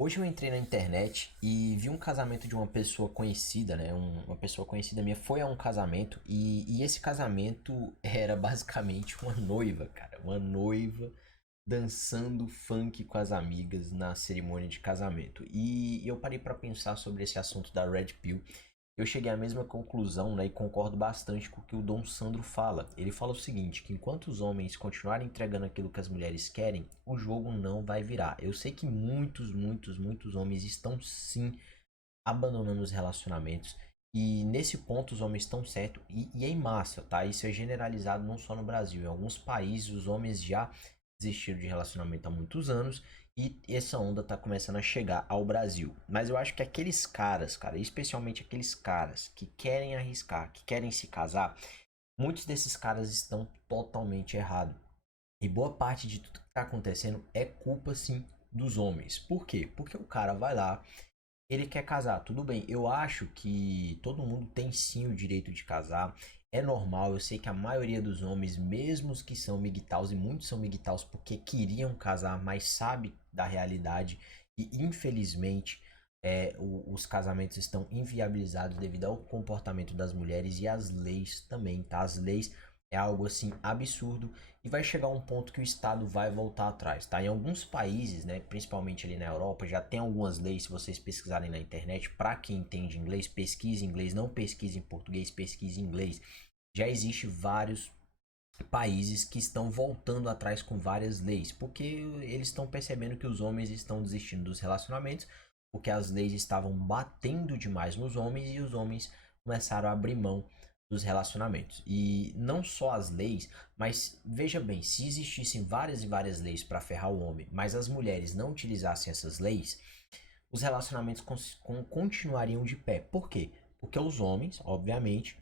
Hoje eu entrei na internet e vi um casamento de uma pessoa conhecida, né? Uma pessoa conhecida minha foi a um casamento e esse casamento era basicamente uma noiva, cara. Uma noiva dançando funk com as amigas na cerimônia de casamento. E eu parei para pensar sobre esse assunto da Red Pill. Eu cheguei à mesma conclusão, né, e concordo bastante com o que o Dom Sandro fala. Ele fala o seguinte, que enquanto os homens continuarem entregando aquilo que as mulheres querem, o jogo não vai virar. Eu sei que muitos homens estão sim abandonando os relacionamentos. E nesse ponto os homens estão certos e é em massa, tá? Isso é generalizado não só no Brasil. Em alguns países os homens já desistiram de relacionamento há muitos anos e essa onda tá começando a chegar ao Brasil. Mas eu acho que aqueles caras, cara, especialmente aqueles caras que querem arriscar, que querem se casar, muitos desses caras estão totalmente errados. E boa parte de tudo que tá acontecendo é culpa sim dos homens. Por quê? Porque o cara vai lá, ele quer casar, tudo bem. Eu acho que todo mundo tem sim o direito de casar. É normal, eu sei que a maioria dos homens, mesmo os que são migtaus, e muitos são migtaus porque queriam casar, mas sabe da realidade. E infelizmente os casamentos estão inviabilizados devido ao comportamento das mulheres e às leis também, tá? As leis é algo assim absurdo e vai chegar um ponto que o Estado vai voltar atrás, tá? Em alguns países, né, principalmente ali na Europa, já tem algumas leis, se vocês pesquisarem na internet, para quem entende inglês, pesquise inglês, não pesquise em português, pesquise em inglês. Já existe vários países que estão voltando atrás com várias leis, porque eles estão percebendo que os homens estão desistindo dos relacionamentos, porque as leis estavam batendo demais nos homens e os homens começaram a abrir mão dos relacionamentos. E não só as leis, mas veja bem, se existissem várias e várias leis para ferrar o homem, mas as mulheres não utilizassem essas leis, os relacionamentos continuariam de pé. Por quê? Porque os homens, obviamente,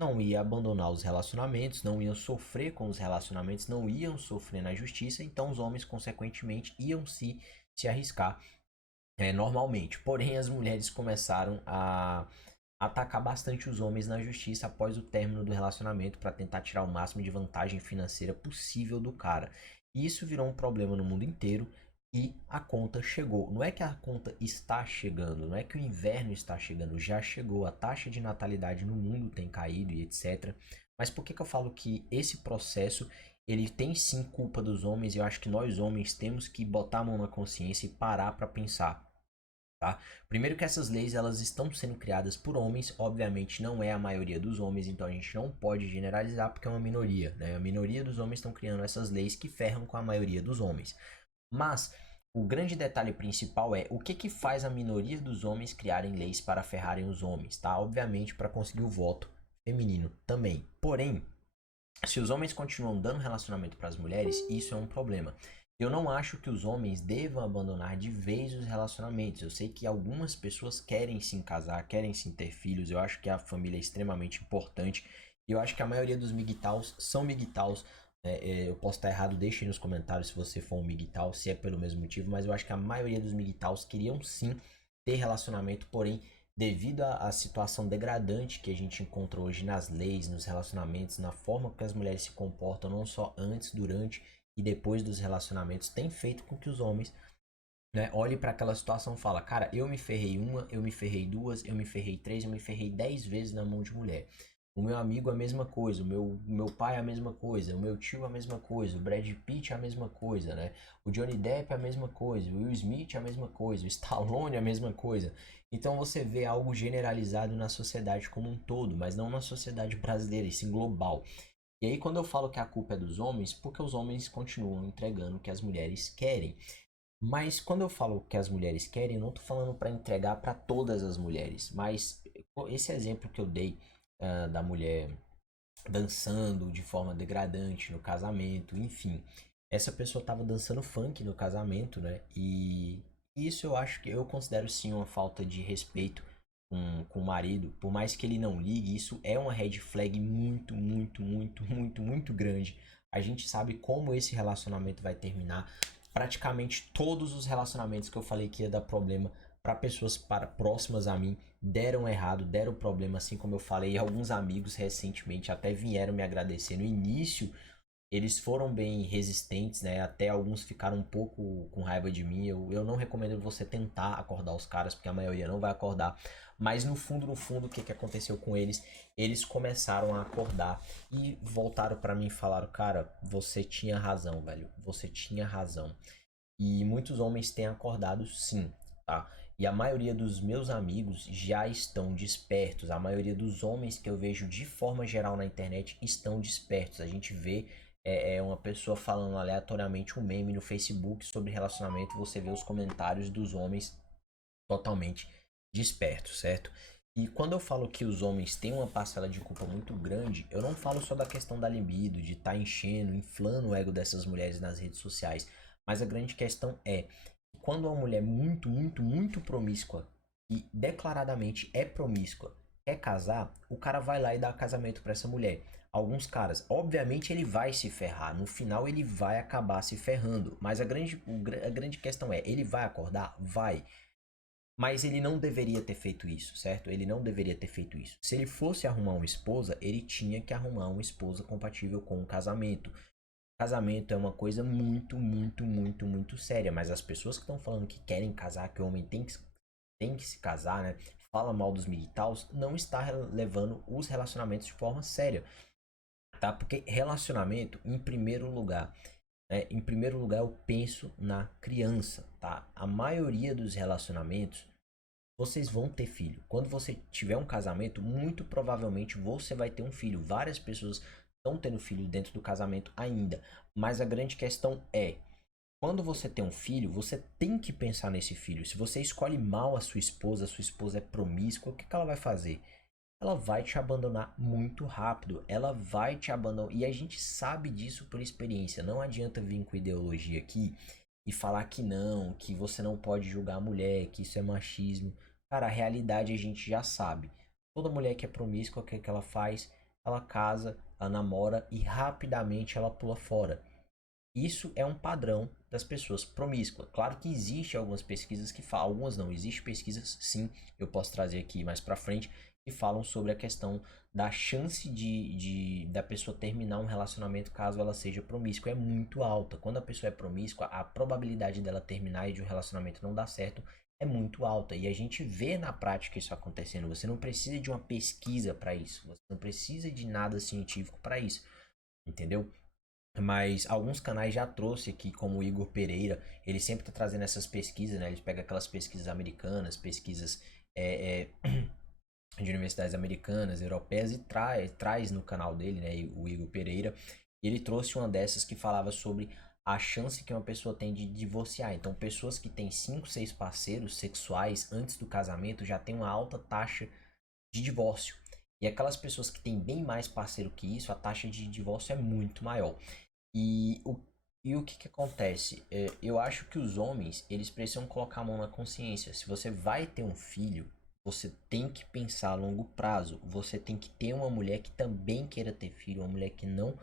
não iam abandonar os relacionamentos, não iam sofrer com os relacionamentos, não iam sofrer na justiça, então os homens, consequentemente, iam se arriscar normalmente. Porém, as mulheres começaram a atacar bastante os homens na justiça após o término do relacionamento para tentar tirar o máximo de vantagem financeira possível do cara. E isso virou um problema no mundo inteiro e a conta chegou. Não é que a conta está chegando, não é que o inverno está chegando, já chegou. A taxa de natalidade no mundo tem caído e etc. Mas por que que eu falo que esse processo ele tem sim culpa dos homens? E eu acho que nós homens temos que botar a mão na consciência e parar para pensar. Tá? Primeiro que essas leis elas estão sendo criadas por homens, obviamente não é a maioria dos homens, então a gente não pode generalizar porque é uma minoria, né? A minoria dos homens estão criando essas leis que ferram com a maioria dos homens. Mas o grande detalhe principal é o que que faz a minoria dos homens criarem leis para ferrarem os homens, tá? Obviamente para conseguir o voto feminino também. Porém, se os homens continuam dando relacionamento para as mulheres, isso é um problema. Eu não acho que os homens devam abandonar de vez os relacionamentos. Eu sei que algumas pessoas querem se casar, querem sim ter filhos. Eu acho que a família é extremamente importante. E eu acho que a maioria dos migtaus são migtaus. Eu posso estar errado, deixe aí nos comentários se você for um migtal, se é pelo mesmo motivo. Mas eu acho que a maioria dos migtaus queriam sim ter relacionamento, porém devido à situação degradante que a gente encontra hoje nas leis, nos relacionamentos, na forma que as mulheres se comportam, não só antes, durante e depois dos relacionamentos, tem feito com que os homens, né, olhem para aquela situação e falem, cara, eu me ferrei uma, eu me ferrei duas, eu me ferrei três, eu me ferrei 10 vezes na mão de mulher. O meu amigo a mesma coisa, o meu pai a mesma coisa, o meu tio a mesma coisa, o Brad Pitt a mesma coisa, né? O Johnny Depp a mesma coisa, o Will Smith a mesma coisa, o Stallone a mesma coisa. Então você vê algo generalizado na sociedade como um todo, mas não na sociedade brasileira, e sim global. E aí quando eu falo que a culpa é dos homens, porque os homens continuam entregando o que as mulheres querem. Mas quando eu falo que as mulheres querem, eu não estou falando para entregar para todas as mulheres. Mas esse exemplo que eu dei da mulher dançando de forma degradante no casamento, enfim. Essa pessoa estava dançando funk no casamento, né? E isso eu acho que eu considero sim uma falta de respeito com o marido. Por mais que ele não ligue, isso é uma red flag muito grande. A gente sabe como esse relacionamento vai terminar. Praticamente todos os relacionamentos que eu falei que ia dar problema para pessoas próximas a mim deram errado, deram problema, assim como eu falei. Alguns amigos recentemente até vieram me agradecer no início Eles foram bem resistentes, né? Até alguns ficaram um pouco com raiva de mim. Eu não recomendo você tentar acordar os caras, porque a maioria não vai acordar. Mas no fundo, no fundo, o que, que aconteceu com eles? Eles começaram a acordar e voltaram para mim e falaram: Cara, você tinha razão, velho. Você tinha razão. E muitos homens têm acordado sim, tá? E a maioria dos meus amigos já estão despertos. A maioria dos homens que eu vejo de forma geral na internet estão despertos. A gente vê uma pessoa falando aleatoriamente um meme no Facebook sobre relacionamento. Você vê os comentários dos homens totalmente despertos, certo? E quando eu falo que os homens têm uma parcela de culpa muito grande, eu não falo só da questão da libido, de estar enchendo, inflando o ego dessas mulheres nas redes sociais. Mas a grande questão é que quando uma mulher muito, muito, muito promíscua e declaradamente é promíscua, quer casar, o cara vai lá e dá casamento para essa mulher. Alguns caras, obviamente ele vai se ferrar, no final ele vai acabar se ferrando, mas a grande questão é, ele vai acordar? Vai. Mas ele não deveria ter feito isso, certo? Ele não deveria ter feito isso. Se ele fosse arrumar uma esposa, ele tinha que arrumar uma esposa compatível com o casamento. Casamento é uma coisa muito, muito, muito, muito séria. Mas as pessoas que estão falando que querem casar, que o homem tem que se casar, né? Fala mal dos militaus, não está levando os relacionamentos de forma séria, tá? Porque relacionamento, em primeiro lugar, né? Em primeiro lugar, eu penso na criança, tá? A maioria dos relacionamentos vocês vão ter filho. Quando você tiver um casamento, muito provavelmente você vai ter um filho. Várias pessoas estão tendo filho dentro do casamento ainda. Mas a grande questão é, quando você tem um filho, você tem que pensar nesse filho. Se você escolhe mal a sua esposa é promíscua, o que, que ela vai fazer? Ela vai te abandonar muito rápido. Ela vai te abandonar. E a gente sabe disso por experiência. Não adianta vir com ideologia aqui e falar que não, que você não pode julgar a mulher, que isso é machismo. Cara, a realidade a gente já sabe. Toda mulher que é promíscua, o que, que ela faz? Ela casa, ela namora e rapidamente ela pula fora. Isso é um padrão das pessoas promíscuas. Claro que existe algumas pesquisas que falam, algumas não, existem pesquisas sim, eu posso trazer aqui mais pra frente, que falam sobre a questão da chance da pessoa terminar um relacionamento caso ela seja promíscua é muito alta. Quando a pessoa é promíscua, a probabilidade dela terminar e de um relacionamento não dar certo é muito alta. E a gente vê na prática isso acontecendo. Você não precisa de uma pesquisa para isso, você não precisa de nada científico para isso, entendeu? Mas alguns canais já trouxe aqui, como o Igor Pereira, ele sempre tá trazendo essas pesquisas, né? Ele pega aquelas pesquisas americanas, pesquisas de universidades americanas, europeias e traz no canal dele, né? O Igor Pereira. E ele trouxe uma dessas que falava sobre a chance que uma pessoa tem de divorciar. Então, pessoas que têm 5, 6 parceiros sexuais antes do casamento já têm uma alta taxa de divórcio. E aquelas pessoas que têm bem mais parceiro que isso, a taxa de divórcio é muito maior. E o que que acontece? Eu acho que os homens, eles precisam colocar a mão na consciência. Se você vai ter um filho, você tem que pensar a longo prazo. Você tem que ter uma mulher que também queira ter filho, uma mulher que não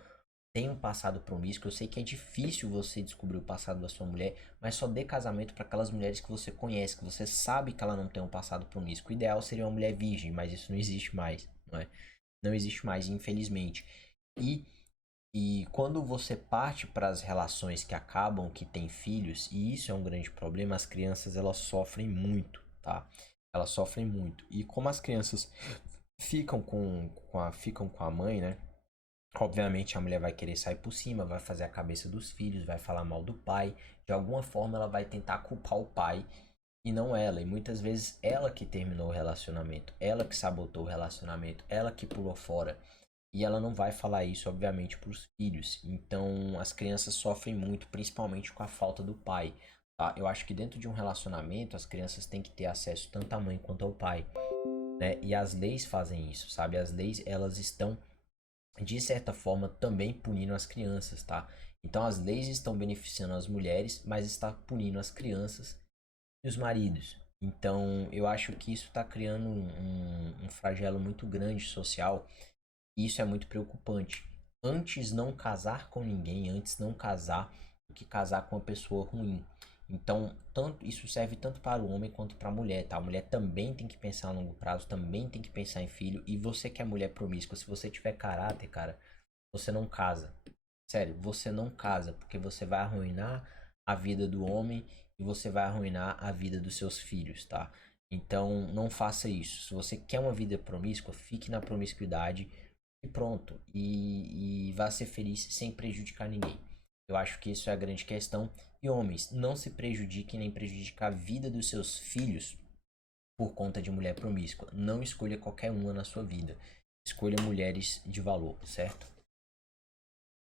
tem um passado promíscuo. Eu sei que é difícil você descobrir o passado da sua mulher, mas só dê casamento para aquelas mulheres que você conhece, que você sabe que ela não tem um passado promíscuo. O ideal seria uma mulher virgem, mas isso não existe mais, não é? Não existe mais, infelizmente. E quando você parte para as relações que acabam, que tem filhos, e isso é um grande problema, as crianças elas sofrem muito, tá? Elas sofrem muito. E como as crianças ficam com a mãe, né? Obviamente a mulher vai querer sair por cima, vai fazer a cabeça dos filhos, vai falar mal do pai. De alguma forma ela vai tentar culpar o pai e não ela. E muitas vezes ela que terminou o relacionamento, ela que sabotou o relacionamento, ela que pulou fora. E ela não vai falar isso, obviamente, para os filhos. Então, as crianças sofrem muito, principalmente com a falta do pai. Tá? Eu acho que dentro de um relacionamento, as crianças têm que ter acesso tanto à mãe quanto ao pai, né? E as leis fazem isso, sabe? As leis, elas estão, de certa forma, também punindo as crianças, tá? Então, as leis estão beneficiando as mulheres, mas está punindo as crianças e os maridos. Então, eu acho que isso está criando um flagelo muito grande social. Isso é muito preocupante. Antes não casar com ninguém, antes não casar do que casar com uma pessoa ruim. Então, tanto isso serve tanto para o homem quanto para a mulher, tá? A mulher também tem que pensar a longo prazo, também tem que pensar em filho. E você que é mulher promíscua, se você tiver caráter, cara, você não casa. Sério, você não casa, porque você vai arruinar a vida do homem e você vai arruinar a vida dos seus filhos, tá? Então, não faça isso. Se você quer uma vida promíscua, fique na promiscuidade e pronto. E vá ser feliz sem prejudicar ninguém. Eu acho que isso é a grande questão. E homens, não se prejudiquem nem prejudiquem a vida dos seus filhos por conta de mulher promíscua. Não escolha qualquer uma na sua vida. Escolha mulheres de valor, certo?